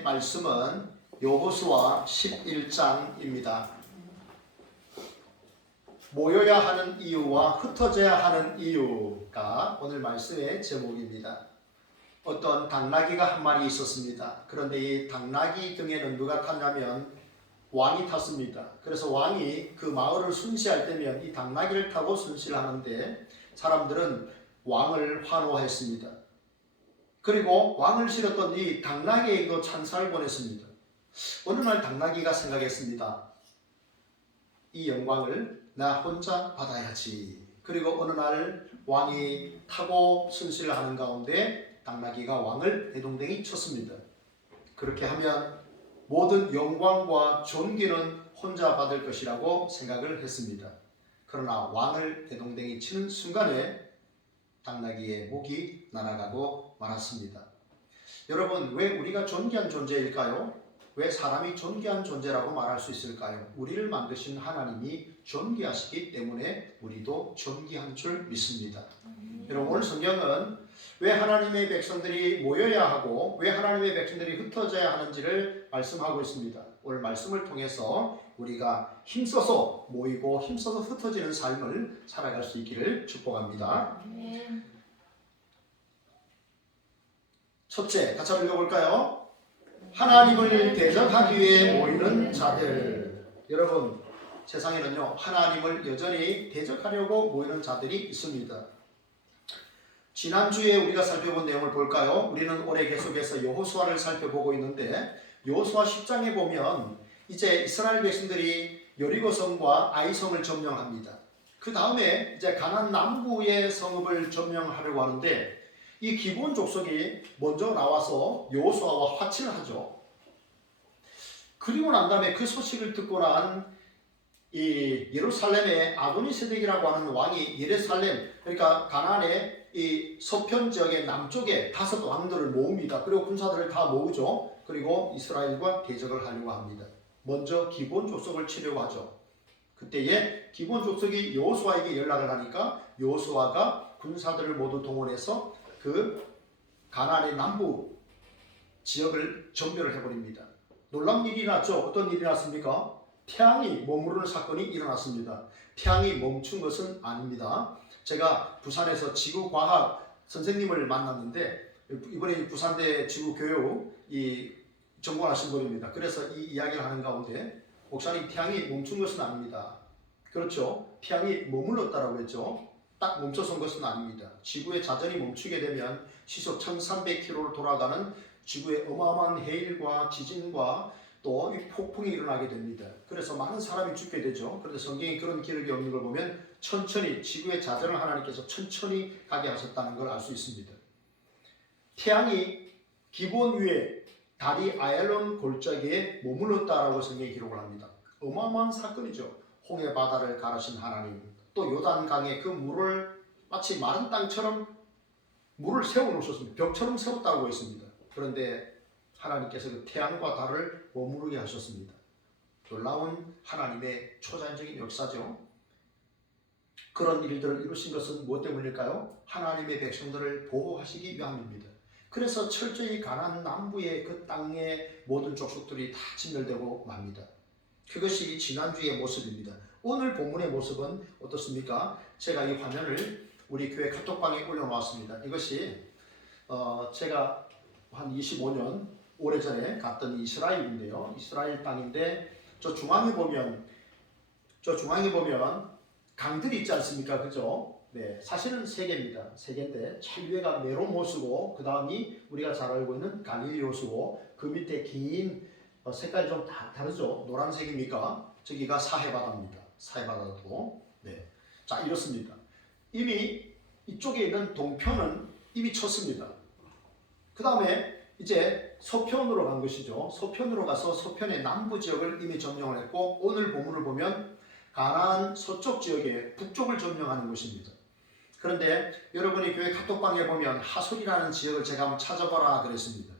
오늘의 말씀은 여호수아 11장입니다. 모여야 하는 이유와 흩어져야 하는 이유가 오늘 말씀의 제목입니다. 어떤 당나귀가 한 마리 있었습니다. 그런데 이 당나귀 등에는 누가 탔냐면 왕이 탔습니다. 그래서 왕이 그 마을을 순시할 때면 이 당나귀를 타고 순시를 하는데 사람들은 왕을 환호했습니다. 그리고 왕을 실었던 이 당나귀에게도 찬사를 보냈습니다. 어느 날 당나귀가 생각했습니다. 이 영광을 나 혼자 받아야지. 그리고 어느 날 왕이 타고 순시를 하는 가운데 당나귀가 왕을 대동댕이 쳤습니다. 그렇게 하면 모든 영광과 존귀는 혼자 받을 것이라고 생각을 했습니다. 그러나 왕을 대동댕이 치는 순간에 당나귀의 목이 날아가고 말았습니다. 여러분, 왜 우리가 존귀한 존재일까요? 왜 사람이 존귀한 존재라고 말할 수 있을까요? 우리를 만드신 하나님이 존귀하시기 때문에 우리도 존귀한 줄 믿습니다. 여러분, 오늘 성경은 왜 하나님의 백성들이 모여야 하고 왜 하나님의 백성들이 흩어져야 하는지를 말씀하고 있습니다. 오늘 말씀을 통해서 우리가 힘써서 모이고 힘써서 흩어지는 삶을 살아갈 수 있기를 축복합니다. 첫째, 같이 한번 읽어볼까요? 하나님을 대적하기 위해 모이는 자들. 여러분, 세상에는요 하나님을 여전히 대적하려고 모이는 자들이 있습니다. 지난주에 우리가 살펴본 내용을 볼까요? 우리는 올해 계속해서 여호수아를 살펴보고 있는데 여호수아 10장에 보면 이제 이스라엘 백성들이 여리고성과 아이성을 점령합니다. 그 다음에 이제 가나안 남부의 성읍을 점령하려고 하는데 이 기브온 족속이 먼저 나와서 여호수아와 화친을 하죠. 그리고 난 다음에 그 소식을 듣고 난 이 예루살렘의 아도니세덱이라고 하는 왕이 예루살렘, 그러니까 가나안의 이 서편 지역의 남쪽에 5 왕들을 모읍니다. 그리고 군사들을 다 모으죠. 그리고 이스라엘과 대적을 하려고 합니다. 먼저 기브온 족속을 치려고 하죠. 그때에 기브온 족속이 여호수아에게 연락을 하니까 여호수아가 군사들을 모두 동원해서 그 가나안의 남부 지역을 점령을 해버립니다. 놀라운 일이 났죠. 어떤 일이 났습니까? 태양이 머무르는 사건이 일어났습니다. 태양이 멈춘 것은 아닙니다. 제가 부산에서 지구과학 선생님을 만났는데 이번에 부산대 지구교육 전공하신 분입니다. 그래서 이 이야기를 하는 가운데 목사님, 태양이 멈춘 것은 아닙니다. 그렇죠. 태양이 머물렀다라고 했죠. 딱 멈춰선 것은 아닙니다. 지구의 자전이 멈추게 되면 시속 1300km로 돌아가는 지구의 어마어마한 해일과 지진과 또 폭풍이 일어나게 됩니다. 그래서 많은 사람이 죽게 되죠. 그런데 성경에 그런 기록이 없는 걸 보면 천천히 지구의 자전을 하나님께서 천천히 가게 하셨다는 걸 알 수 있습니다. 태양이 기브온 위에 달이 아얄론 골짜기에 머물렀다라고 성경이 기록을 합니다. 어마어마한 사건이죠. 홍해 바다를 가르신 하나님, 또 요단강에 그 물을 마치 마른 땅처럼 물을 세워놓으셨습니다. 벽처럼 세웠다고 했습니다. 그런데 하나님께서 그 태양과 달을 머무르게 하셨습니다. 놀라운 하나님의 초자연적인 역사죠. 그런 일들을 이루신 것은 무엇 때문일까요? 하나님의 백성들을 보호하시기 위함입니다. 그래서 철저히 가나안 남부의 그 땅의 모든 족속들이 다 진멸되고 맙니다. 그것이 지난주의 모습입니다. 오늘 본문의 모습은 어떻습니까? 제가 이 화면을 우리 교회 카톡방에 올려놓았습니다. 이것이 제가 한 25년 오래전에 갔던 이스라엘인데요. 이스라엘 땅인데 저 중앙에 보면 강들이 있지 않습니까? 그죠? 네, 사실은 3개입니다. 3개인데 제일 위에가 메론호수고 그 다음이 우리가 잘 알고 있는 갈릴리 호수고 그 밑에 긴 색깔이 좀 다르죠? 노란색입니까? 저기가 사해바다입니다. 사해바다도. 네. 자, 이렇습니다. 이미 이쪽에 있는 동편은 이미 쳤습니다. 그 다음에 이제 서편으로 간 것이죠. 서편으로 가서 서편의 남부 지역을 이미 점령을 했고 오늘 본문을 보면 가나안 서쪽 지역의 북쪽을 점령하는 것입니다. 그런데 여러분이 교회 카톡방에 보면 하솔이라는 지역을 제가 한번 찾아봐라 그랬습니다.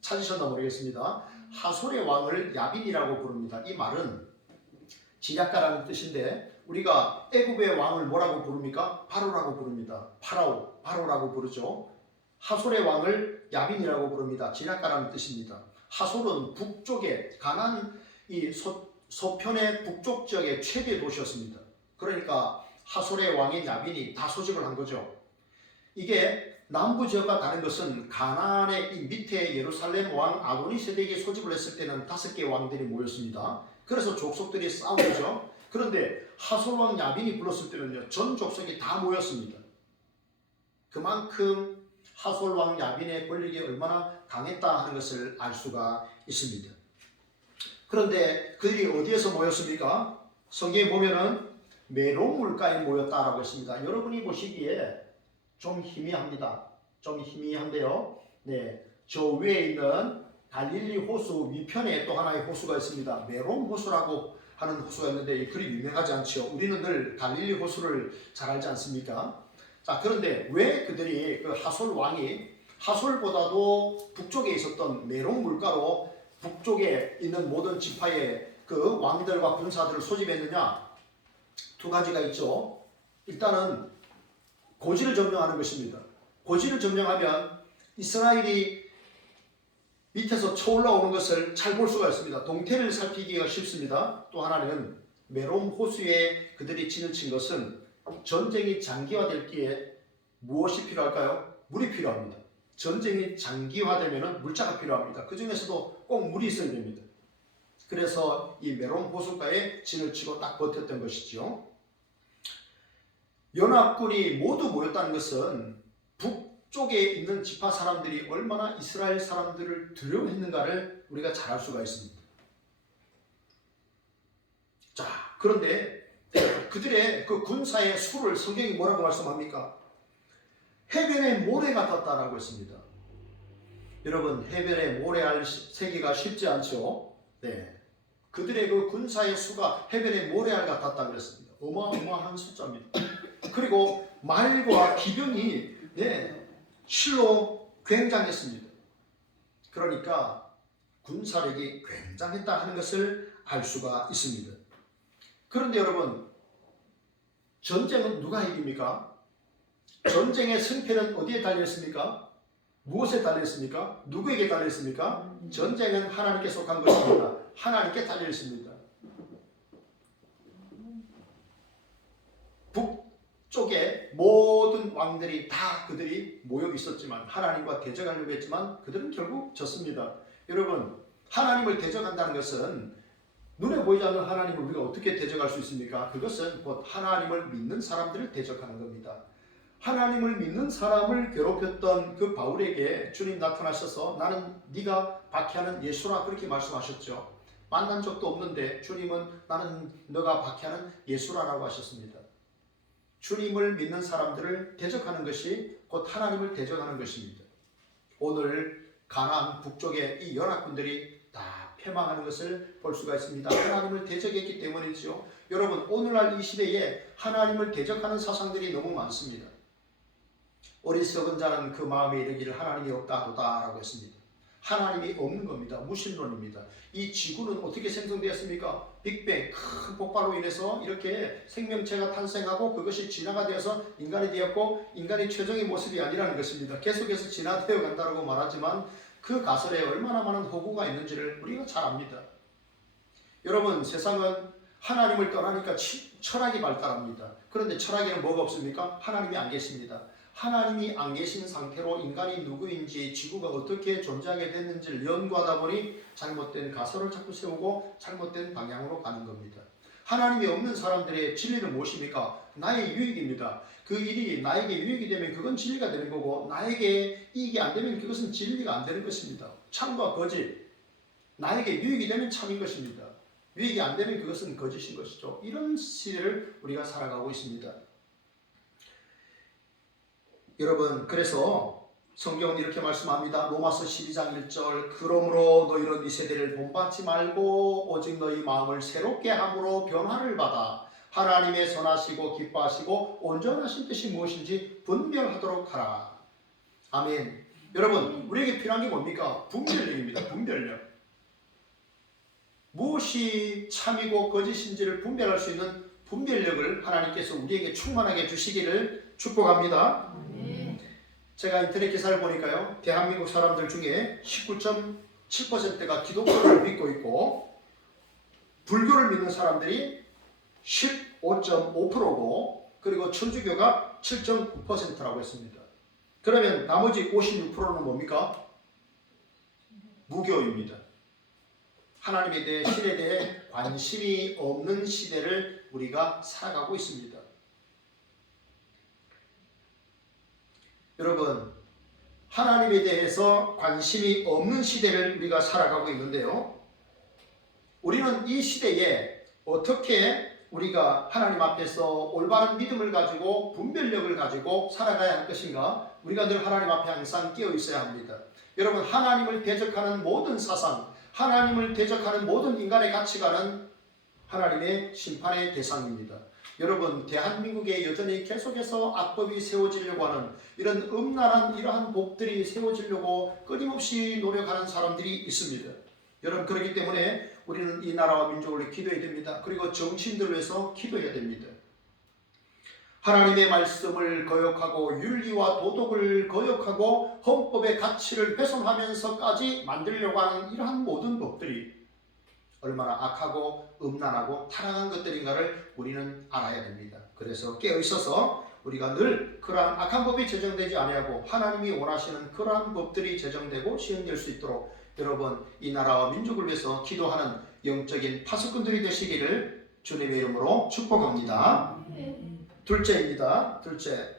찾으셨나 모르겠습니다. 하솔의 왕을 야빈이라고 부릅니다. 이 말은 지략가라는 뜻인데 우리가 애굽의 왕을 뭐라고 부릅니까? 바로라고 부릅니다. 바로라고 부르죠. 하솔의 왕을 야빈이라고 부릅니다. 지략가라는 뜻입니다. 하솔은 북쪽에 가나안 이 서편의 북쪽 지역의 최대 도시였습니다. 그러니까 하솔의 왕인 야빈이 다 소집을 한 거죠. 이게 남부 지역과 다른 것은 가나안의 이 밑에 예루살렘 왕 아도니 세덱이 소집을 했을 때는 5개의 왕들이 모였습니다. 그래서 족속들이 싸우죠. 그런데 하솔 왕 야빈이 불렀을 때는요, 전 족속이 다 모였습니다. 그만큼 하솔 왕 야빈의 권력이 얼마나 강했다 하는 것을 알 수가 있습니다. 그런데 그들이 어디에서 모였습니까? 성경에 보면은 메론 물가에 모였다라고 했습니다. 여러분이 보시기에 좀 희미합니다. 좀 희미한데요. 네, 저 위에 있는 갈릴리 호수 위편에 또 하나의 호수가 있습니다. 메론 호수라고 하는 호수가 있는데 그리 유명하지 않죠. 우리는 늘 갈릴리 호수를 잘 알지 않습니까? 자, 그런데 왜 그들이 그 하솔 왕이 하솔보다도 북쪽에 있었던 메론 물가로 북쪽에 있는 모든 지파의 그 왕들과 군사들을 소집했느냐? 두 가지가 있죠. 일단은 고지를 점령하는 것입니다. 고지를 점령하면 이스라엘이 밑에서 쳐올라오는 것을 잘 볼 수가 있습니다. 동태를 살피기가 쉽습니다. 또 하나는 메론 호수에 그들이 진을 친 것은 전쟁이 장기화될 기에 무엇이 필요할까요? 물이 필요합니다. 전쟁이 장기화되면 물자가 필요합니다. 그 중에서도 꼭 물이 있어야 됩니다. 그래서 이 메론 호수가에 진을 치고 딱 버텼던 것이죠. 연합군이 모두 모였다는 것은 북쪽에 있는 지파 사람들이 얼마나 이스라엘 사람들을 두려워했는가를 우리가 잘 알 수가 있습니다. 자, 그런데 그들의 그 군사의 수를 성경이 뭐라고 말씀합니까? 해변의 모래 같았다라고 했습니다. 여러분, 해변에 모래알 세기가 쉽지 않죠? 네. 그들의 그 군사의 수가 해변의 모래알 같았다고 그랬습니다. 어마어마한 숫자입니다. 그리고 말과 기병이 실로 굉장했습니다. 그러니까 군사력이 굉장했다 하는 것을 알 수가 있습니다. 그런데 여러분, 전쟁은 누가 이깁니까? 전쟁의 승패는 어디에 달려있습니까? 무엇에 달려있습니까? 누구에게 달려있습니까? 전쟁은 하나님께 속한 것입니다. 하나님께 달려있습니다. 북쪽에 모든 왕들이 다 그들이 모여 있었지만 하나님과 대적하려고 했지만 그들은 결국 졌습니다. 여러분, 하나님을 대적한다는 것은 눈에 보이지 않는 하나님을 우리가 어떻게 대적할 수 있습니까? 그것은 곧 하나님을 믿는 사람들을 대적하는 겁니다. 하나님을 믿는 사람을 괴롭혔던 그 바울에게 주님 나타나셔서 나는 네가 박해하는 예수라 그렇게 말씀하셨죠. 만난 적도 없는데 주님은 나는 너가 박해하는 예수라라고 하셨습니다. 주님을 믿는 사람들을 대적하는 것이 곧 하나님을 대적하는 것입니다. 오늘 가나안 북쪽의 이 연합군들이 다 패망하는 것을 볼 수가 있습니다. 하나님을 대적했기 때문이죠. 여러분, 오늘날 이 시대에 하나님을 대적하는 사상들이 너무 많습니다. 어리석은 자는 그 마음에 이르기를 하나님이 없다도다 라고 했습니다. 하나님이 없는 겁니다. 무신론입니다. 이 지구는 어떻게 생성되었습니까? 빅뱅, 큰 폭발로 인해서 이렇게 생명체가 탄생하고 그것이 진화가 되어서 인간이 되었고 인간이 최종의 모습이 아니라는 것입니다. 계속해서 진화되어 간다고 말하지만 그 가설에 얼마나 많은 허구가 있는지를 우리가 잘 압니다. 여러분, 세상은 하나님을 떠나니까 철학이 발달합니다. 그런데 철학에는 뭐가 없습니까? 하나님이 안 계십니다. 하나님이 안 계신 상태로 인간이 누구인지 지구가 어떻게 존재하게 됐는지를 연구하다 보니 잘못된 가설을 자꾸 세우고 잘못된 방향으로 가는 겁니다. 하나님이 없는 사람들의 진리는 무엇입니까? 나의 유익입니다. 그 일이 나에게 유익이 되면 그건 진리가 되는 거고 나에게 이익이 안 되면 그것은 진리가 안 되는 것입니다. 참과 거짓. 나에게 유익이 되면 참인 것입니다. 유익이 안 되면 그것은 거짓인 것이죠. 이런 시대를 우리가 살아가고 있습니다. 여러분, 그래서 성경은 이렇게 말씀합니다. 로마서 12장 1절 그러므로 너희는 이 세대를 본받지 말고 오직 너희 마음을 새롭게 함으로 변화를 받아 하나님의 선하시고 기뻐하시고 온전하신 뜻이 무엇인지 분별하도록 하라. 아멘. 여러분, 우리에게 필요한 게 뭡니까? 분별력입니다. 분별력. 무엇이 참이고 거짓인지를 분별할 수 있는 분별력을 하나님께서 우리에게 충만하게 주시기를 축복합니다. 제가 인터넷 기사를 보니까요, 대한민국 사람들 중에 19.5% 7%가 기독교를 믿고 있고 불교를 믿는 사람들이 15.5%고 그리고 천주교가 7.9%라고 했습니다. 그러면 나머지 56%는 뭡니까? 무교입니다. 하나님에 대해 신에 대해 관심이 없는 시대를 우리가 살아가고 있습니다. 여러분, 하나님에 대해서 관심이 없는 시대를 우리가 살아가고 있는데요. 우리는 이 시대에 어떻게 우리가 하나님 앞에서 올바른 믿음을 가지고 분별력을 가지고 살아가야 할 것인가? 우리가 늘 하나님 앞에 항상 깨어 있어야 합니다. 여러분, 하나님을 대적하는 모든 사상, 하나님을 대적하는 모든 인간의 가치관은 하나님의 심판의 대상입니다. 여러분, 대한민국에 여전히 계속해서 악법이 세워지려고 하는 이런 음란한 이러한 법들이 세워지려고 끊임없이 노력하는 사람들이 있습니다. 여러분, 그렇기 때문에 우리는 이 나라와 민족을 위해 기도해야 됩니다. 그리고 정치인들을 위해서 기도해야 됩니다. 하나님의 말씀을 거역하고 윤리와 도덕을 거역하고 헌법의 가치를 훼손하면서까지 만들려고 하는 이러한 모든 법들이 얼마나 악하고 음란하고 타락한 것들인가를 우리는 알아야 됩니다. 그래서 깨어있어서 우리가 늘 그러한 악한 법이 제정되지 아니하고 하나님이 원하시는 그러한 법들이 제정되고 시행될 수 있도록 여러분, 이 나라와 민족을 위해서 기도하는 영적인 파수꾼들이 되시기를 주님의 이름으로 축복합니다. 둘째입니다. 둘째,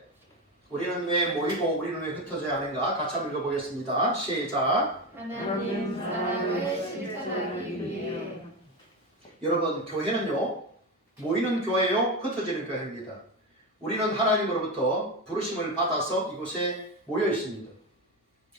우리는 왜 모이고 우리는 왜 흩어져야 하는가? 같이 한번 읽어보겠습니다. 시작. 하나님 사랑을 실천하기 위해. 여러분, 교회는요, 모이는 교회요, 흩어지는 교회입니다. 우리는 하나님으로부터 부르심을 받아서 이곳에 모여 있습니다.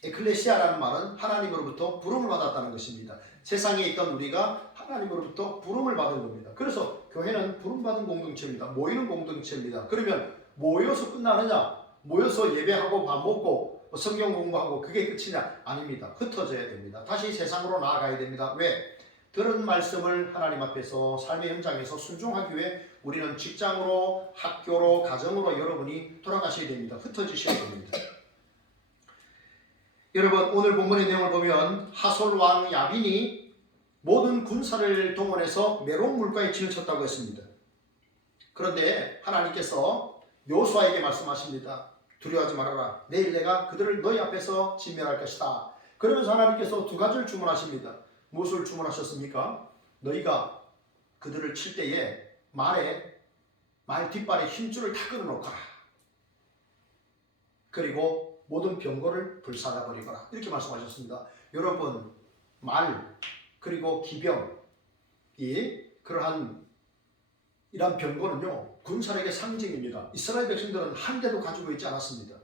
에클레시아라는 말은 하나님으로부터 부름을 받았다는 것입니다. 세상에 있던 우리가 하나님으로부터 부름을 받은 겁니다. 그래서 교회는 부름받은 공동체입니다. 모이는 공동체입니다. 그러면 모여서 끝나느냐? 모여서 예배하고 밥 먹고 성경 공부하고 그게 끝이냐? 아닙니다. 흩어져야 됩니다. 다시 세상으로 나아가야 됩니다. 왜? 들은 말씀을 하나님 앞에서 삶의 현장에서 순종하기 위해 우리는 직장으로, 학교로, 가정으로 여러분이 돌아가셔야 됩니다. 흩어지셔야 됩니다. 여러분, 오늘 본문의 내용을 보면 하솔 왕 야빈이 모든 군사를 동원해서 메론 물가에 진을 쳤다고 했습니다. 그런데 하나님께서 여호수아에게 말씀하십니다. 두려워하지 말아라. 내일 내가 그들을 너희 앞에서 진멸할 것이다. 그러면서 하나님께서 두 가지를 주문하십니다. 무엇을 주문하셨습니까? 너희가 그들을 칠 때에 말 뒷발에 힘줄을 다 끊어놓거라. 그리고 모든 병거를 불사라 버리거라. 이렇게 말씀하셨습니다. 여러분, 말 그리고 기병, 그러한 이러한 병거는요, 군사력의 상징입니다. 이스라엘 백성들은 한 대도 가지고 있지 않았습니다.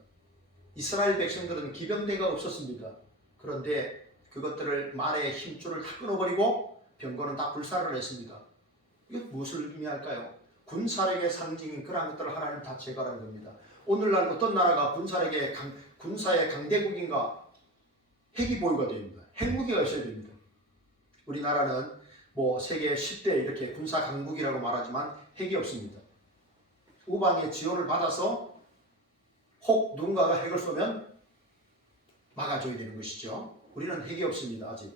이스라엘 백성들은 기병대가 없었습니다. 그런데 그것들을 말의 힘줄을 다 끊어버리고 병거는 다 불사를 했습니다. 이게 무엇을 의미할까요? 군사력의 상징인 그러한 것들을 하나님 다 제거하는 겁니다. 오늘날 어떤 나라가 군사의 강대국인가? 핵이 보유가 됩니다. 핵무기가 있어야 됩니다. 우리나라는 세계 10대 이렇게 군사 강국이라고 말하지만 핵이 없습니다. 우방의 지원을 받아서 혹 누군가가 핵을 쏘면 막아줘야 되는 것이죠. 우리는 핵이 없습니다. 아직.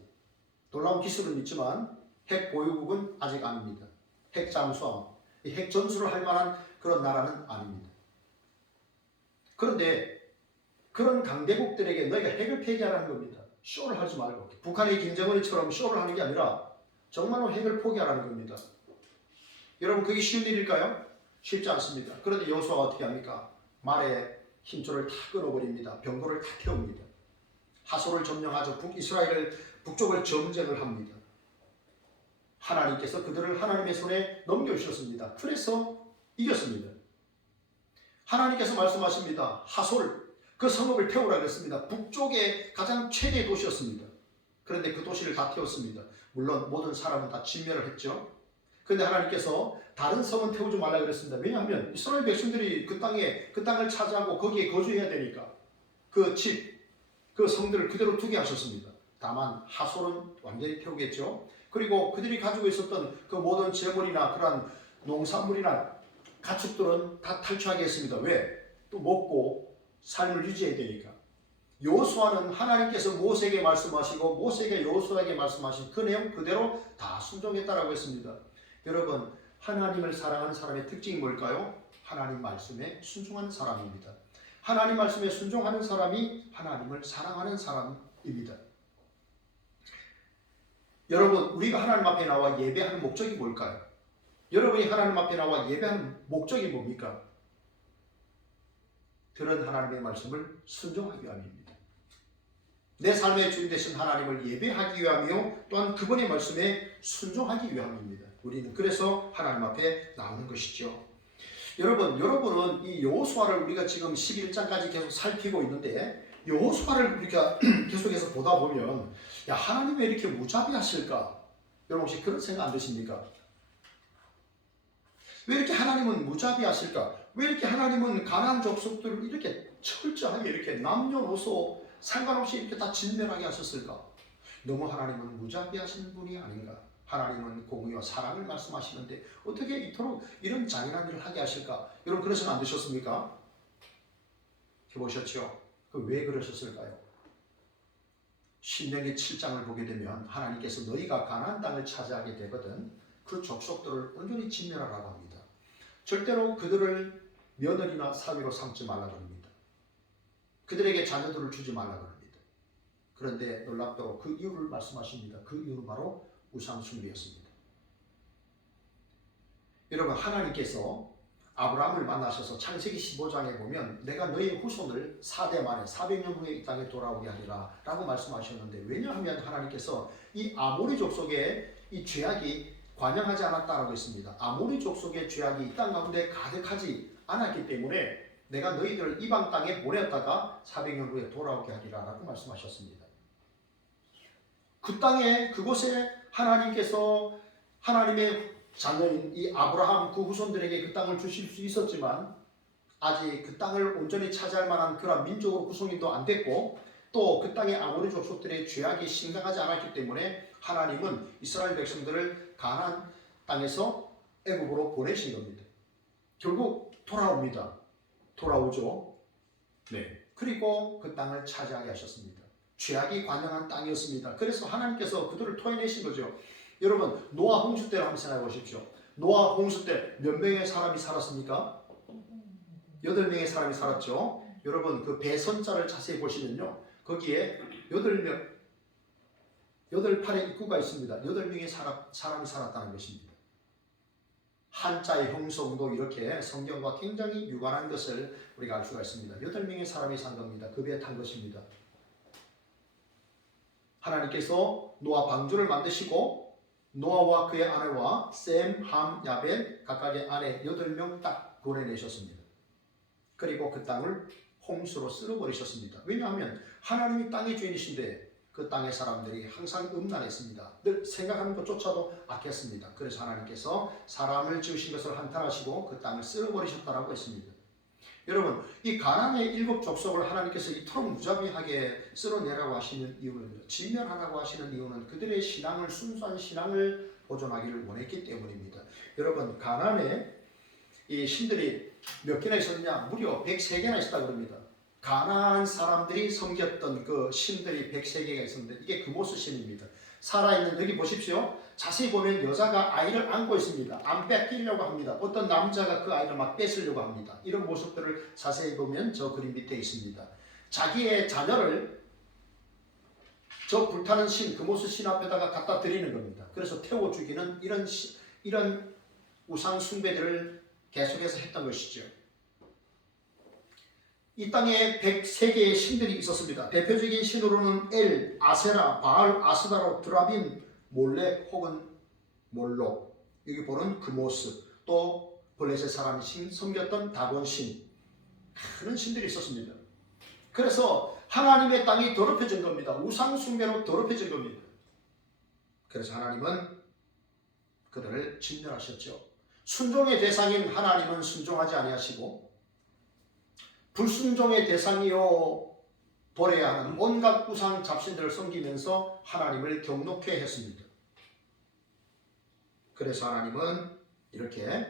놀라운 기술은 있지만 핵 보유국은 아직 아닙니다. 핵 잠수함, 핵 전술을 할 만한 그런 나라는 아닙니다. 그런데 그런 강대국들에게 너희가 핵을 폐기하라는 겁니다. 쇼를 하지 말고. 북한의 김정은이처럼 쇼를 하는 게 아니라 정말로 핵을 포기하라는 겁니다. 여러분, 그게 쉬운 일일까요? 쉽지 않습니다. 그런데 여호수아가 어떻게 합니까? 말에 힘줄을 다 끊어버립니다. 병거를 다 태웁니다. 하솔을 점령하죠. 이스라엘을 북쪽을 점령을 합니다. 하나님께서 그들을 하나님의 손에 넘겨주셨습니다. 그래서 이겼습니다. 하나님께서 말씀하십니다. 하솔, 그 성읍을 태우라 그랬습니다. 북쪽의 가장 최대 도시였습니다. 그런데 그 도시를 다 태웠습니다. 물론 모든 사람은 다 진멸을 했죠. 그런데 하나님께서 다른 성은 태우지 말라 그랬습니다. 왜냐하면 이스라엘 백성들이 그 땅을 차지하고 거기에 거주해야 되니까 그 성들을 그대로 두게 하셨습니다. 다만 하솔은 완전히 태우겠죠. 그리고 그들이 가지고 있었던 그 모든 재물이나 그런 농산물이나 가축들은 다 탈취하게 했습니다. 왜? 또 먹고 삶을 유지해야 되니까. 여호수아는 하나님께서 모세에게 말씀하시고 모세에게 여호수아에게 말씀하신 그 내용 그대로 다 순종했다라고 했습니다. 여러분, 하나님을 사랑하는 사람의 특징이 뭘까요? 하나님 말씀에 순종하는 사람입니다. 하나님 말씀에 순종하는 사람이 하나님을 사랑하는 사람입니다. 여러분, 우리가 하나님 앞에 나와 예배하는 목적이 뭘까요? 여러분이 하나님 앞에 나와 예배하는 목적이 뭡니까? 들은 하나님의 말씀을 순종하기 위함입니다. 내 삶의 주인 되신 하나님을 예배하기 위함이요 또한 그분의 말씀에 순종하기 위함입니다. 우리는 그래서 하나님 앞에 나오는 것이죠. 여러분은 이 여호수아를 우리가 지금 11장까지 계속 살피고 있는데 여호수아를 우리가 계속해서 보다 보면 야, 하나님 왜 이렇게 무자비하실까? 여러분 혹시 그런 생각 안 드십니까? 왜 이렇게 하나님은 무자비하실까? 왜 이렇게 하나님은 가나안 족속들을 이렇게 철저하게 이렇게 남녀노소 상관없이 이렇게 다 진멸하게 하셨을까? 너무 하나님은 무자비하신 분이 아닌가? 하나님은 공의와 사랑을 말씀하시는데 어떻게 이토록 이런 잔인한 일을 하게 하실까? 여러분 그런 생각 안 드셨습니까? 해보셨죠? 왜 그러셨을까요? 신명기 7장을 보게 되면 하나님께서 너희가 가나안 땅을 차지하게 되거든 그 족속들을 온전히 진멸하라고 합니다. 절대로 그들을 며느리나 사위로 삼지 말라 그럽니다. 그들에게 자녀들을 주지 말라 그럽니다. 그런데 놀랍도록 그 이유를 말씀하십니다. 그 이유는 바로 우상 숭배였습니다. 여러분 하나님께서 아브라함을 만나셔서 창세기 15장에 보면 내가 너희 후손을 4대 만에 400년 후에 이 땅에 돌아오게 하리라 라고 말씀하셨는데 왜냐하면 하나님께서 이 아모리 족속의 이 죄악이 관영하지 않았다라고 했습니다. 아모리 족속의 죄악이 이 땅 가운데 가득하지 않았기 때문에 내가 너희들을 이방 땅에 보냈다가 400년 후에 돌아오게 하리라 라고 말씀하셨습니다. 그 땅에 그곳에 하나님께서 하나님의 자녀인 이 아브라함 그 후손들에게 그 땅을 주실 수 있었지만 아직 그 땅을 온전히 차지할 만한 그런 민족으로 구성도 안 됐고 또 그 땅의 아모리 족속들의 죄악이 심각하지 않았기 때문에 하나님은 이스라엘 백성들을 가나안 땅에서 애굽으로 보내신 겁니다. 결국 돌아옵니다. 돌아오죠. 네. 그리고 그 땅을 차지하게 하셨습니다. 죄악이 관영한 땅이었습니다. 그래서 하나님께서 그들을 토해내신 거죠. 여러분 노아 홍수 때를 한번 생각해 보십시오. 노아 홍수 때 몇 명의 사람이 살았습니까? 8명의 사람이 살았죠. 여러분 그 배선자를 자세히 보시면요. 거기에 8팔의 입구가 있습니다. 8명의 사람이 살았다는 것입니다. 한자의 형성도 이렇게 성경과 굉장히 유관한 것을 우리가 알 수가 있습니다. 8명의 사람이 산 겁니다. 그 배에 탄 것입니다. 하나님께서 노아 방주를 만드시고 노아와 그의 아내와 셈, 함, 야벳 각각의 아내 8명 딱 보내내셨습니다. 그리고 그 땅을 홍수로 쓸어버리셨습니다. 왜냐하면 하나님이 땅의 주인이신데 그 땅의 사람들이 항상 음란했습니다. 늘 생각하는 것조차도 악했습니다. 그래서 하나님께서 사람을 지으신 것을 한탄하시고 그 땅을 쓸어버리셨다라고 했습니다. 여러분 이 가나안의 7 족속을 하나님께서 이토록 무자비하게 쓸어내라고 하시는 이유는 진멸하라고 하시는 이유는 그들의 신앙을 순수한 신앙을 보존하기를 원했기 때문입니다. 여러분 가나안에 이 신들이 몇 개나 있었느냐? 무려 103개나 있었다고 합니다. 가나안 사람들이 섬겼던 그 신들이 103개가 있었는데 이게 그모스 신입니다. 살아있는 여기 보십시오. 자세히 보면 여자가 아이를 안고 있습니다. 안 뺏기려고 합니다. 어떤 남자가 그 아이를 막 뺏으려고 합니다. 이런 모습들을 자세히 보면 저 그림 밑에 있습니다. 자기의 자녀를 저 불타는 신, 그모스 신 앞에다가 갖다 드리는 겁니다. 그래서 태워 죽이는 이런 우상 숭배들을 계속해서 했던 것이죠. 이 땅에 103개의 신들이 있었습니다. 대표적인 신으로는 엘, 아세라, 바알, 아스다로, 드라빈, 몰렉 혹은 몰록, 여기 보는 그모스, 또 블레셋 사람이 섬겼던 다곤 신, 그런 신들이 있었습니다. 그래서 하나님의 땅이 더럽혀진 겁니다. 우상 숭배로 더럽혀진 겁니다. 그래서 하나님은 그들을 진멸하셨죠. 순종의 대상인 하나님은 순종하지 아니하시고 불순종의 대상이요 버려야 하는 온갖 우상 잡신들을 섬기면서 하나님을 경록케 했습니다. 그래서 하나님은 이렇게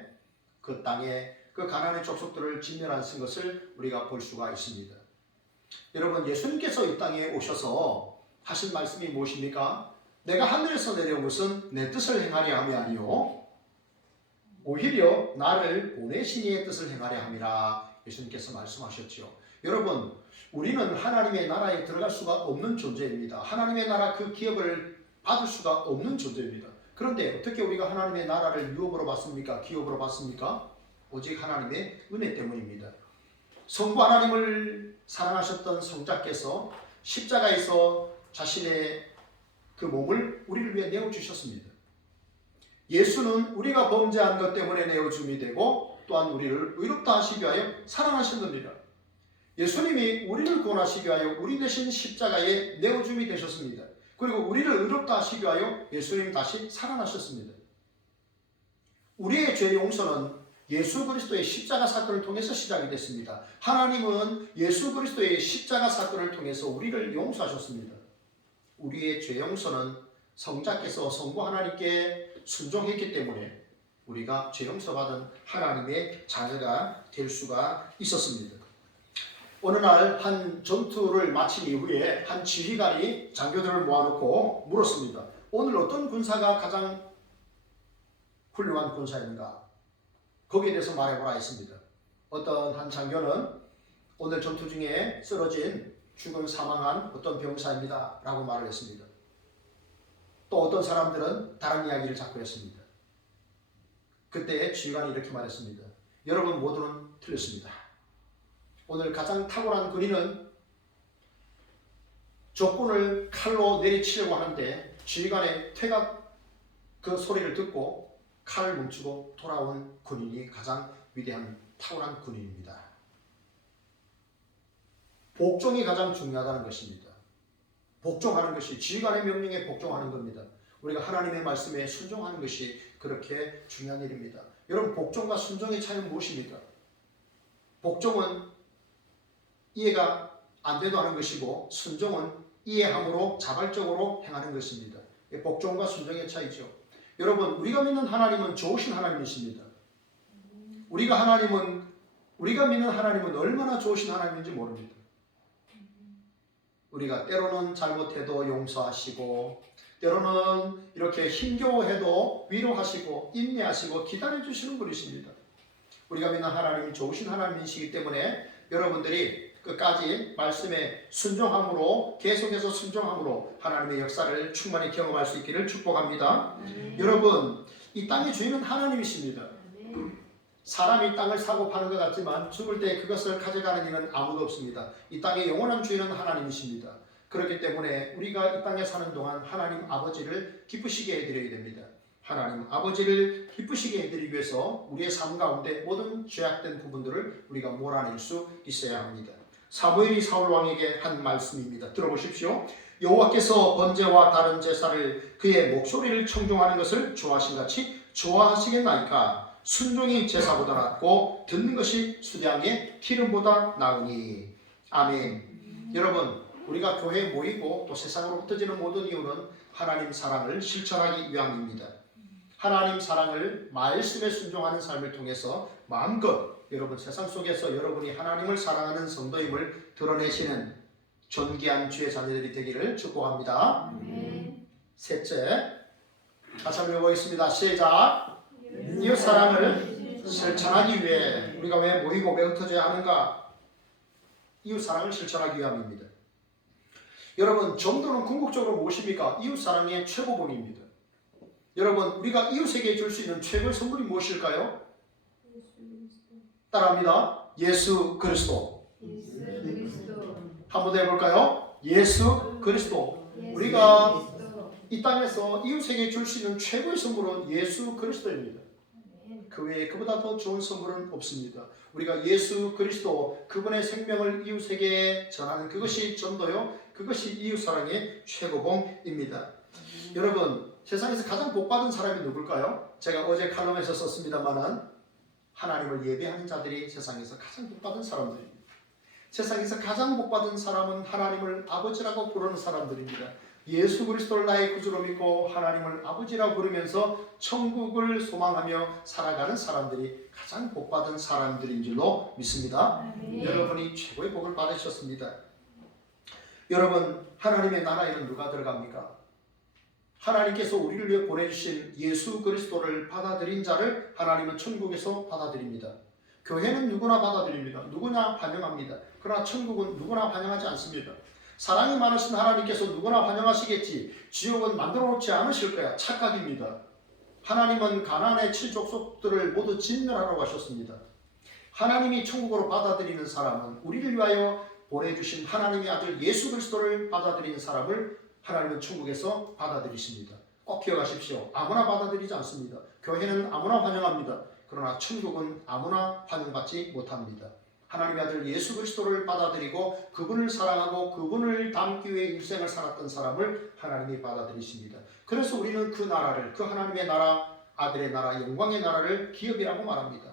그 땅에 그 가나안의 족속들을 진멸하신 것을 우리가 볼 수가 있습니다. 여러분, 예수님께서 이 땅에 오셔서 하신 말씀이 무엇입니까? 내가 하늘에서 내려온 것은 내 뜻을 행하려 함이 아니요 오히려 나를 보내신 이의 뜻을 행하려 함이라 예수님께서 말씀하셨죠. 여러분, 우리는 하나님의 나라에 들어갈 수가 없는 존재입니다. 하나님의 나라 그 기업을 받을 수가 없는 존재입니다. 그런데 어떻게 우리가 하나님의 나라를 유업으로 받습니까? 기업으로 받습니까? 오직 하나님의 은혜 때문입니다. 성부 하나님을 사랑하셨던 성자께서 십자가에서 자신의 그 몸을 우리를 위해 내어주셨습니다. 예수는 우리가 범죄한 것 때문에 내어줌이 되고 또한 우리를 의롭다 하시기 위하여 사랑하셨느니라. 예수님이 우리를 구원하시기 위하여 우리 대신 십자가에 내어줌이 되셨습니다. 그리고 우리를 의롭다 하시기 위하여 예수님 다시 사랑하셨습니다. 우리의 죄 용서는 예수 그리스도의 십자가 사건을 통해서 시작이 됐습니다. 하나님은 예수 그리스도의 십자가 사건을 통해서 우리를 용서하셨습니다. 우리의 죄 용서는 성자께서 성부 하나님께 순종했기 때문에 우리가 죄 용서받은 하나님의 자녀가 될 수가 있었습니다. 어느 날 한 전투를 마친 이후에 한 지휘관이 장교들을 모아놓고 물었습니다. 오늘 어떤 군사가 가장 훌륭한 군사인가? 거기에 대해서 말해보라 했습니다. 어떤 한 장교는 오늘 전투 중에 쓰러진 죽음 사망한 어떤 병사입니다 라고 말을 했습니다. 또 어떤 사람들은 다른 이야기를 자꾸 했습니다. 그때 지휘관이 이렇게 말했습니다. 여러분 모두는 틀렸습니다. 오늘 가장 탁월한 군인은 적군을 칼로 내리치려고 하는데 지휘관의 퇴각 그 소리를 듣고 칼을 멈추고 돌아온 군인이 가장 위대한 탁월한 군인입니다. 복종이 가장 중요하다는 것입니다. 복종하는 것이 지휘관의 명령에 복종하는 겁니다. 우리가 하나님의 말씀에 순종하는 것이 그렇게 중요한 일입니다. 여러분, 복종과 순종의 차이는 무엇입니까? 복종은 이해가 안 돼도 하는 것이고 순종은 이해함으로 자발적으로 행하는 것입니다. 복종과 순종의 차이죠. 여러분, 우리가 믿는 하나님은 좋으신 하나님이십니다. 우리가 믿는 하나님은 얼마나 좋으신 하나님인지 모릅니다. 우리가 때로는 잘못해도 용서하시고 때로는 이렇게 힘겨워해도 위로하시고 인내하시고 기다려주시는 분이십니다. 우리가 믿는 하나님이 좋으신 하나님이시기 때문에 여러분들이 끝까지 말씀에 순종함으로 계속해서 순종함으로 하나님의 역사를 충만히 경험할 수 있기를 축복합니다. 여러분, 이 땅의 주인은 하나님이십니다. 사람이 땅을 사고 파는 것 같지만 죽을 때 그것을 가져가는 이는 아무도 없습니다. 이 땅의 영원한 주인은 하나님이십니다. 그렇기 때문에 우리가 이 땅에 사는 동안 하나님 아버지를 기쁘시게 해드려야 됩니다. 하나님 아버지를 기쁘시게 해드리기 위해서 우리의 삶 가운데 모든 죄악된 부분들을 우리가 몰아낼 수 있어야 합니다. 사무엘이 사울 왕에게 한 말씀입니다. 들어보십시오. 여호와께서 번제와 다른 제사를 그의 목소리를 청종하는 것을 좋아하신 같이 좋아하시겠나이까? 순종이 제사보다 낫고 듣는 것이 수량의 기름보다 나으니. 아멘. 여러분, 우리가 교회에 모이고 또 세상으로 흩어지는 모든 이유는 하나님 사랑을 실천하기 위함입니다. 하나님 사랑을 말씀에 순종하는 삶을 통해서 마음껏 여러분 세상 속에서 여러분이 하나님을 사랑하는 성도임을 드러내시는 존귀한 주의 자녀들이 되기를 축복합니다. 셋째, 다시 한번 읽어보겠습니다. 시작. 이웃 사랑을 실천하기 위해 우리가 왜 모이고 왜 흩어져야 하는가? 이웃 사랑을 실천하기 위함입니다. 여러분, 전도는 궁극적으로 무엇입니까? 이웃 사랑의 최고봉입니다. 여러분, 우리가 이웃에게 줄 수 있는 최고의 선물이 무엇일까요? 따라합니다. 예수 그리스도. 한번 더 해볼까요? 예수 그리스도. 우리가 이 땅에서 이웃에게 줄 수 있는 최고의 선물은 예수 그리스도입니다. 그 외에 그보다 더 좋은 선물은 없습니다. 우리가 예수 그리스도 그분의 생명을 이웃에게 전하는 그것이 전도요. 그것이 이웃사랑의 최고봉입니다. 여러분, 세상에서 가장 복받은 사람이 누굴까요? 제가 어제 칼럼에서 썼습니다만은 하나님을 예배하는 자들이 세상에서 가장 복받은 사람들입니다. 세상에서 가장 복받은 사람은 하나님을 아버지라고 부르는 사람들입니다. 예수 그리스도를 나의 구주로 믿고 하나님을 아버지라 부르면서 천국을 소망하며 살아가는 사람들이 가장 복받은 사람들인 줄로 믿습니다. 여러분이 최고의 복을 받으셨습니다. 여러분, 하나님의 나라에는 누가 들어갑니까? 하나님께서 우리를 위해 보내주신 예수 그리스도를 받아들인 자를 하나님은 천국에서 받아들입니다. 교회는 누구나 받아들입니다. 누구나 환영합니다. 그러나 천국은 누구나 환영하지 않습니다. 사랑이 많으신 하나님께서 누구나 환영하시겠지, 지옥은 만들어 놓지 않으실 거야. 착각입니다. 하나님은 가나안의 7족속들을 모두 진멸하라고 하셨습니다. 하나님이 천국으로 받아들이는 사람은 우리를 위하여 보내주신 하나님의 아들 예수 그리스도를 받아들이는 사람을 하나님은 천국에서 받아들이십니다. 꼭 기억하십시오. 아무나 받아들이지 않습니다. 교회는 아무나 환영합니다. 그러나 천국은 아무나 환영받지 못합니다. 하나님의 아들 예수 그리스도를 받아들이고 그분을 사랑하고 그분을 닮기 위해 일생을 살았던 사람을 하나님이 받아들이십니다. 그래서 우리는 그 나라를, 그 하나님의 나라, 아들의 나라, 영광의 나라를 기업이라고 말합니다.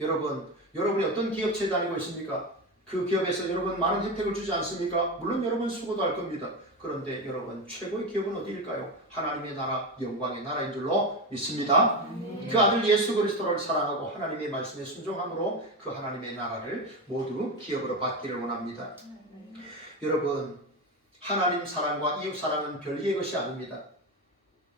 여러분이 어떤 기업체에 다니고 있습니까? 그 기업에서 여러분 많은 혜택을 주지 않습니까? 물론 여러분 수고도 할 겁니다. 그런데 여러분, 최고의 기업은 어디일까요? 하나님의 나라, 영광의 나라인 줄로 믿습니다. 그 아들 예수 그리스도를 사랑하고 하나님의 말씀에 순종함으로 그 하나님의 나라를 모두 기업으로 받기를 원합니다. 여러분, 하나님 사랑과 이웃 사랑은 별개의 것이 아닙니다.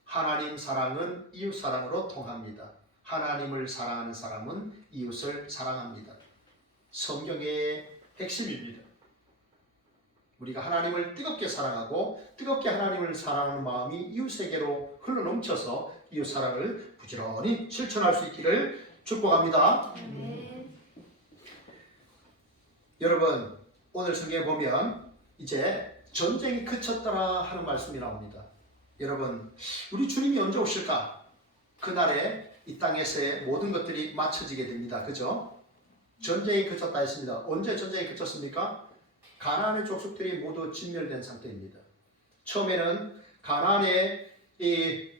하나님 사랑은 이웃 사랑으로 통합니다. 하나님을 사랑하는 사람은 이웃을 사랑합니다. 성경의 핵심입니다. 우리가 하나님을 뜨겁게 사랑하고 뜨겁게 하나님을 사랑하는 마음이 이웃에게로 흘러넘쳐서 이웃 사랑을 부지런히 실천할 수 있기를 축복합니다. 여러분, 오늘 성경에 보면 이제 전쟁이 그쳤더라 하는 말씀이 나옵니다. 여러분, 우리 주님이 언제 오실까? 그날에 이 땅에서의 모든 것들이 맞춰지게 됩니다. 그죠? 전쟁이 그쳤다 했습니다. 언제 전쟁이 그쳤습니까? 가나안의 족속들이 모두 진멸된 상태입니다. 처음에는 가나안의 이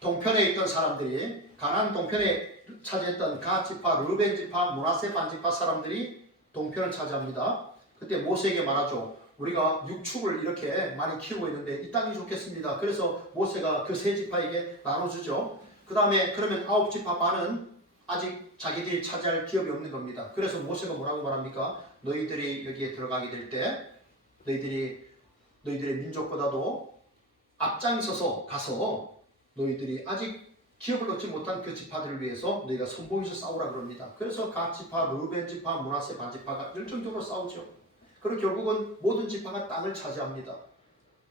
동편에 있던 사람들이, 가나안 동편에 차지했던 갓 지파, 르벤 지파, 므낫세 반 지파 사람들이 동편을 차지합니다. 그때 모세에게 말하죠. 우리가 육축을 이렇게 많이 키우고 있는데 이 땅이 좋겠습니다. 그래서 모세가 그 세 지파에게 나눠주죠. 그 다음에 그러면 9지파 반은 아직 자기들이 차지할 기업이 없는 겁니다. 그래서 모세가 뭐라고 말합니까? 너희들이 여기에 들어가게 될 때 너희들의 민족보다도 앞장서서 가서 너희들이 아직 기업을 얻지 못한 그 지파들을 위해서 너희가 선봉에서 싸우라 그럽니다. 그래서 갓 지파, 르벤 지파, 므낫세 반 지파가 열정적으로 싸우죠. 그리고 결국은 모든 지파가 땅을 차지합니다.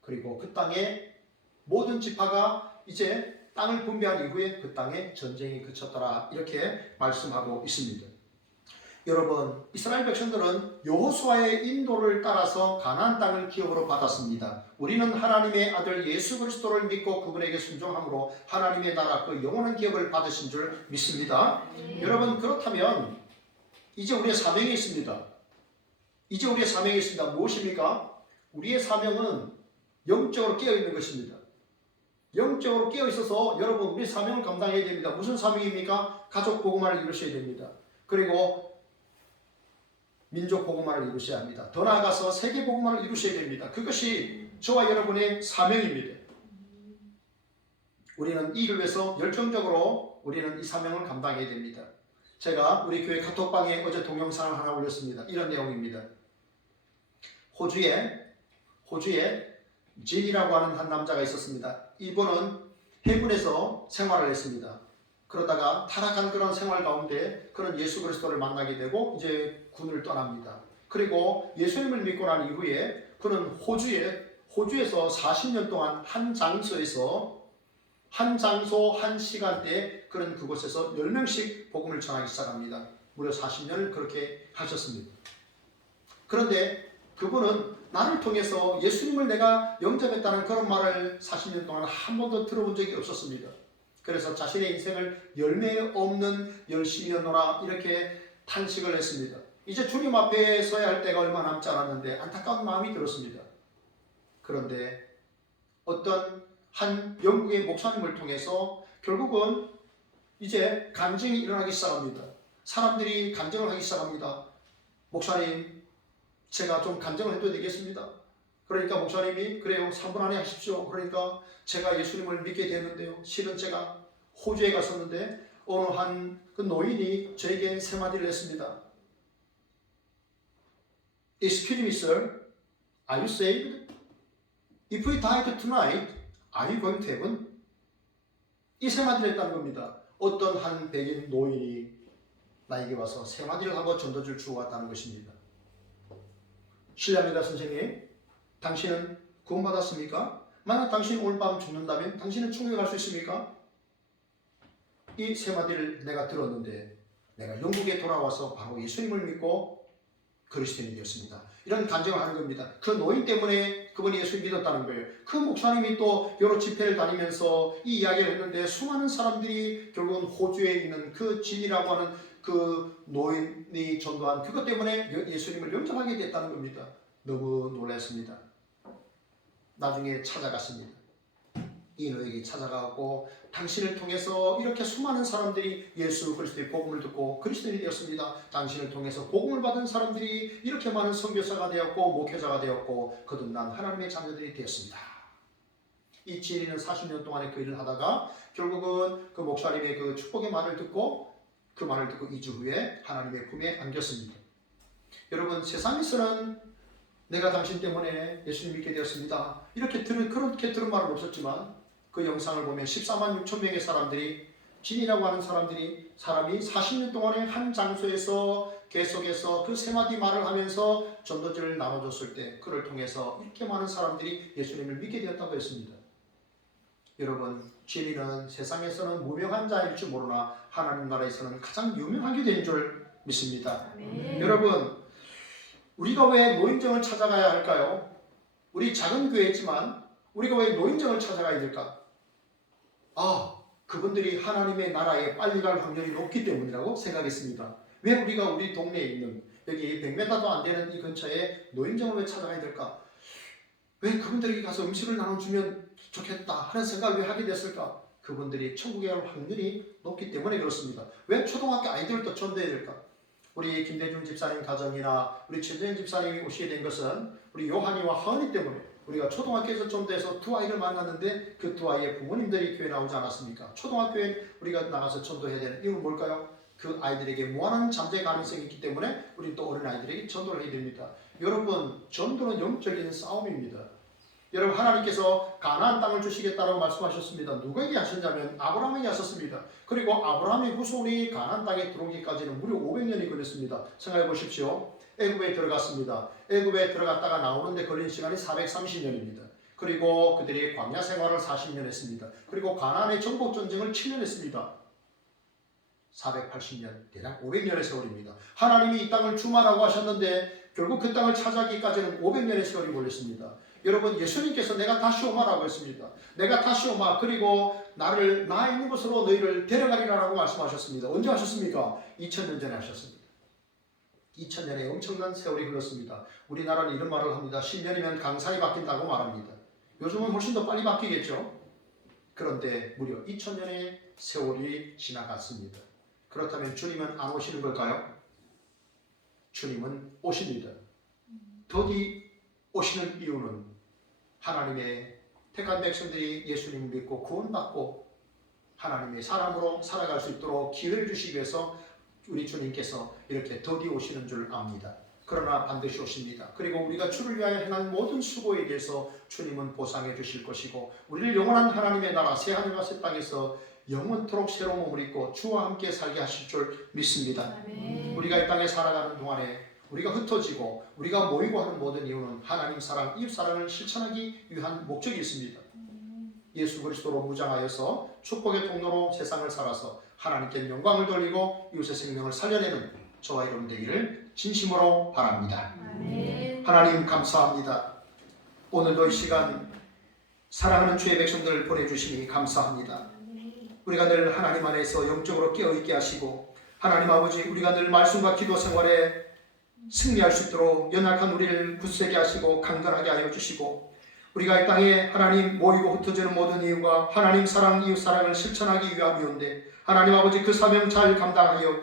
그리고 그 땅에 모든 지파가 이제 땅을 분배한 이후에 그 땅에 전쟁이 그쳤더라, 이렇게 말씀하고 있습니다. 여러분, 이스라엘 백성들은 여호수아의 인도를 따라서 가나안 땅을 기업으로 받았습니다. 우리는 하나님의 아들 예수 그리스도를 믿고 그분에게 순종함으로 하나님의 나라, 그 영원한 기업을 받으신 줄 믿습니다. 여러분, 그렇다면 이제 우리의 사명이 있습니다. 무엇입니까? 우리의 사명은 영적으로 깨어있는 것입니다. 영적으로 깨어있어서 여러분, 우리 사명을 감당해야 됩니다. 무슨 사명입니까? 가족 복음화를 이루셔야 됩니다. 그리고 민족 복음화를 이루셔야 합니다. 더 나아가서 세계 복음화를 이루셔야 됩니다. 그것이 저와 여러분의 사명입니다. 우리는 이 일을 위해서 열정적으로 우리는 이 사명을 감당해야 됩니다. 제가 우리 교회 카톡방에 어제 동영상을 하나 올렸습니다. 이런 내용입니다. 호주에 진이라고 하는 한 남자가 있었습니다. 이분은 해군에서 생활을 했습니다. 그러다가 타락한 그런 생활 가운데 그런 예수 그리스도를 만나게 되고 이제 군을 떠납니다. 그리고 예수님을 믿고 난 이후에 그는 호주에서 40년 동안 한 장소 한 시간대에 그런 그곳에서 10명씩 복음을 전하기 시작합니다. 무려 40년을 그렇게 하셨습니다. 그런데 그분은 나를 통해서 예수님을 내가 영접했다는 그런 말을 40년 동안 한 번도 들어본 적이 없었습니다. 그래서 자신의 인생을 열매 없는 열심이었노라 이렇게 탄식을 했습니다. 이제 주님 앞에 서야 할 때가 얼마 남지 않았는데 안타까운 마음이 들었습니다. 그런데 어떤 한 영국의 목사님을 통해서 결국은 이제 간증이 일어나기 시작합니다. 사람들이 간증을 하기 시작합니다. 목사님, 제가 좀 간증을 해도 되겠습니다. 그러니까 목사님이 그래요, 3분 안에 하십시오. 그러니까 제가 예수님을 믿게 됐는데요, 실은 제가 호주에 갔었는데 어느 한 그 노인이 저에게 세 마디를 했습니다. Excuse me, sir. Are you saved? If we died tonight, are you going to heaven? 이 세 마디를 했다는 겁니다. 어떤 한 백인 노인이 나에게 와서 세 마디를 하고 전도지를 주고 왔다는 것입니다. 실례합니다, 선생님. 당신은 구원받았습니까? 만약 당신이 오늘 밤 죽는다면 당신은 천국에 갈 수 있습니까? 이 세 마디를 내가 들었는데 내가 영국에 돌아와서 바로 예수님을 믿고 그리스도인이 되었습니다. 이런 간증을 하는 겁니다. 그 노인 때문에 그분이 예수를 믿었다는 거예요. 그 목사님이 또 여러 집회를 다니면서 이 이야기를 했는데 수많은 사람들이 결국은 호주에 있는 그 진이라고 하는 그 노인이 전도한 그것 때문에 예수님을 영접하게 됐다는 겁니다. 너무 놀랐습니다. 나중에 찾아갔습니다. 이 노인에게 찾아가고 당신을 통해서 이렇게 수많은 사람들이 예수 그리스도의 복음을 듣고 그리스도인이 되었습니다. 당신을 통해서 복음을 받은 사람들이 이렇게 많은 선교사가 되었고 목회자가 되었고 거듭난 하나님의 자녀들이 되었습니다. 이 지인은 40년 동안의 그 일을 하다가 결국은 그 목사님의 그 축복의 말을 듣고 그 말을 듣고 2주 후에 하나님의 품에 안겼습니다. 여러분, 세상에서는 내가 당신 때문에 예수님 믿게 되었습니다. 그렇게 들은 말은 없었지만 그 영상을 보면 14만 6천 명의 사람들이 진이라고 하는 사람이 40년 동안에 한 장소에서 계속해서 그 세 마디 말을 하면서 전도지를 나눠줬을 때 그를 통해서 이렇게 많은 사람들이 예수님을 믿게 되었다고 했습니다. 여러분, 진이는 세상에서는 무명한 자일 줄 모르나 하나님 나라에서는 가장 유명하게 된 줄 믿습니다. 여러분, 우리가 왜 노인정을 찾아가야 할까요? 우리 작은 교회지만 우리가 왜 노인정을 찾아가야 될까? 그분들이 하나님의 나라에 빨리 갈 확률이 높기 때문이라고 생각했습니다. 왜 우리가 우리 동네에 있는 여기 100m도 안 되는 이 근처에 노인정을 왜 찾아가야 될까? 왜 그분들에게 가서 음식을 나눠주면 좋겠다 하는 생각을 왜 하게 됐을까? 그분들이 천국에 갈 확률이 높기 때문에 그렇습니다. 왜 초등학교 아이들도 전도해야 될까? 우리 김대중 집사님 가정이나 우리 최재현 집사님이 오시게 된 것은 우리 요한이와 하은이 때문에 우리가 초등학교에서 전도해서 두 아이를 만났는데 그 두 아이의 부모님들이 교회 나오지 않았습니까? 초등학교에 우리가 나가서 전도해야 되는 이유는 뭘까요? 그 아이들에게 무한한 잠재 가능성이 있기 때문에 우리 또 어린 아이들에게 전도를 해야 됩니다. 여러분, 전도는 영적인 싸움입니다. 여러분, 하나님께서 가나안 땅을 주시겠다고 말씀하셨습니다. 누구에게 하셨냐면 아브라함에게 하셨습니다. 그리고 아브라함의 후손이 가나안 땅에 들어오기까지는 무려 500년이 걸렸습니다. 생각해 보십시오. 애굽에 들어갔습니다. 애굽에 들어갔다가 나오는데 걸린 시간이 430년입니다. 그리고 그들이 광야 생활을 40년 했습니다. 그리고 가나안의 정복 전쟁을 7년 했습니다. 480년, 대략 500년의 세월입니다. 하나님이 이 땅을 주마라고 하셨는데 결국 그 땅을 차지하기까지는 500년의 세월이 걸렸습니다. 여러분, 예수님께서 내가 다시 오마라고 했습니다. 내가 다시 오마, 그리고 나 있는 곳으로 너희를 데려가리라고 말씀하셨습니다. 언제 하셨습니까? 2000년 전에 하셨습니다. 2000년에 엄청난 세월이 흘렀습니다. 우리나라는 이런 말을 합니다. 10년이면 강산이 바뀐다고 말합니다. 요즘은 훨씬 더 빨리 바뀌겠죠. 그런데 무려 2000년의 세월이 지나갔습니다. 그렇다면 주님은 안 오시는 걸까요? 주님은 오십니다. 더디 오시는 이유는 하나님의 택한 백성들이 예수님을 믿고 구원받고 하나님의 사람으로 살아갈 수 있도록 기회를 주시기 위해서 우리 주님께서 이렇게 더디 오시는 줄 압니다. 그러나 반드시 오십니다. 그리고 우리가 주를 위하여 행한 모든 수고에 대해서 주님은 보상해 주실 것이고 우리를 영원한 하나님의 나라 새하늘과 새 땅에서 영원토록 새로운 몸을 입고 주와 함께 살게 하실 줄 믿습니다. 우리가 이 땅에 살아가는 동안에 우리가 흩어지고 우리가 모이고 하는 모든 이유는 하나님 사랑, 이웃 사랑을 실천하기 위한 목적이 있습니다. 예수 그리스도로 무장하여서 축복의 통로로 세상을 살아서 하나님께 영광을 돌리고 이웃의 생명을 살려내는 저와 여러분 되기를 진심으로 바랍니다. 하나님 감사합니다. 오늘도 이 시간 사랑하는 주의 백성들을 보내주시니 감사합니다. 우리가 늘 하나님 안에서 영적으로 깨어있게 하시고 하나님 아버지 우리가 늘 말씀과 기도 생활에 승리할 수 있도록 연약한 우리를 굳세게 하시고 강건하게 하여 주시고 우리가 이 땅에 하나님 모이고 흩어지는 모든 이유가 하나님 사랑, 이웃 사랑을 실천하기 위함이온데 하나님 아버지 그 사명 잘 감당하여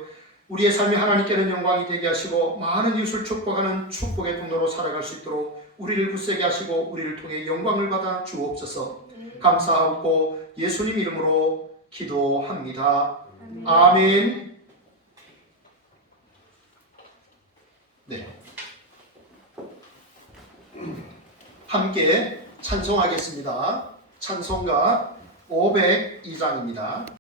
우리의 삶이 하나님께는 영광이 되게 하시고 많은 이웃을 축복하는 축복의 통로로 살아갈 수 있도록 우리를 굳세게 하시고 우리를 통해 영광을 받아 주옵소서. 감사하고 예수님 이름으로 기도합니다. 아멘. 네. 함께 찬송하겠습니다. 찬송가 502장입니다.